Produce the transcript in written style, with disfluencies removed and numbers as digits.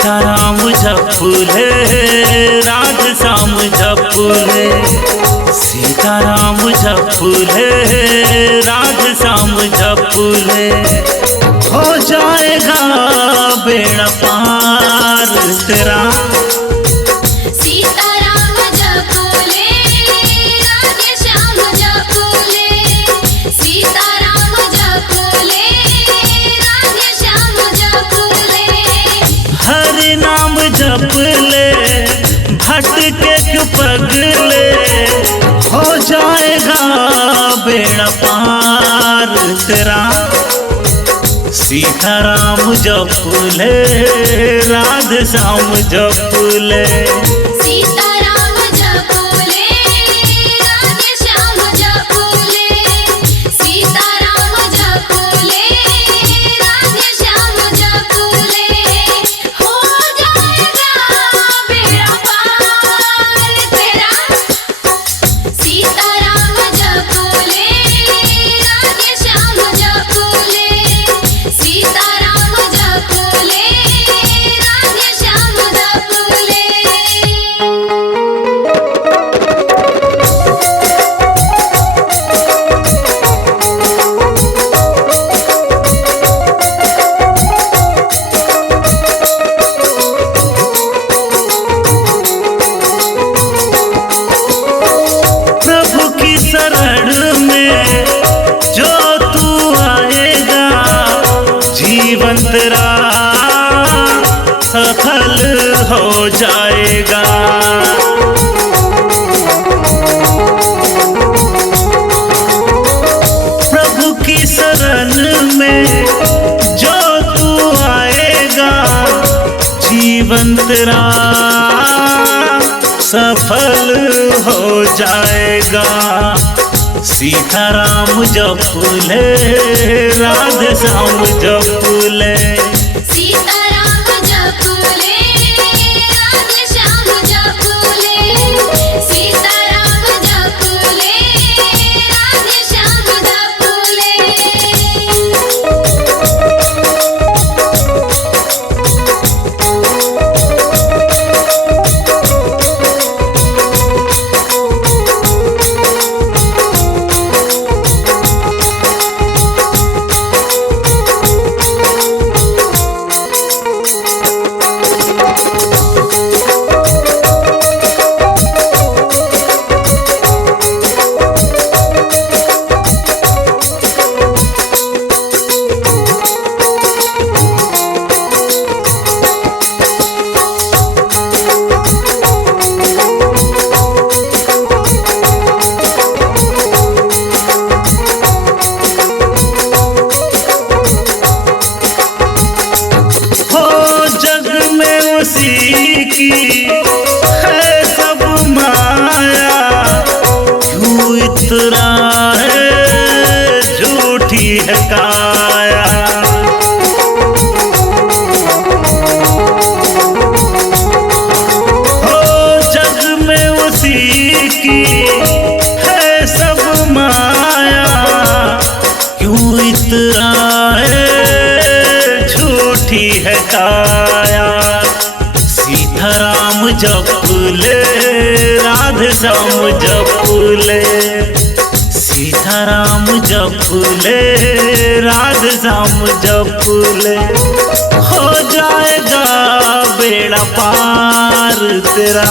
सीताराम जपूले, राधे श्याम जपूले, सीताराम जपूले, राधे श्याम जपूले, हो जाएगा बेड़ा पार तेरा। सीताराम जपूले, राधे श्याम जपूले, सीताराम जपूले, राधे श्याम जपूले, हरि नाम जपले, भटके क्यों पगले, हो जाएगा बेड़ा पार तेरा। सीताराम जपूले, राधे श्याम जपूले, सीताराम जपूले, राधे श्याम जपूले, सीताराम जपूले, राधे श्याम जपूले, हो जाएगा बेड़ा पार तेरा। सीताराम जपूले, राधे श्याम जपूले, सीताराम जपूले, राधे श्याम जपूले। प्रभु की शरण में जो तू आएगा, जीवन तेरा सफल हो जाएगा। प्रभु की शरण में जो तू आएगा, जीवन तेरा सफल हो जाएगा। सीताराम जपूले, राधे श्याम जपूले, सीताराम जपूले, राधे श्याम जपूले, सीताराम जपूले, राधे श्याम जपूले। उसी की है सब माया, क्यों इतना है झूठी है काया। हो जग में उसी की है सब माया, क्यों इतना है झूठी है काया। सीताराम जपूले, राधे श्याम जपूले, सीताराम जपूले, राधे श्याम जपूले, हो जाएगा बेड़ा पार तेरा।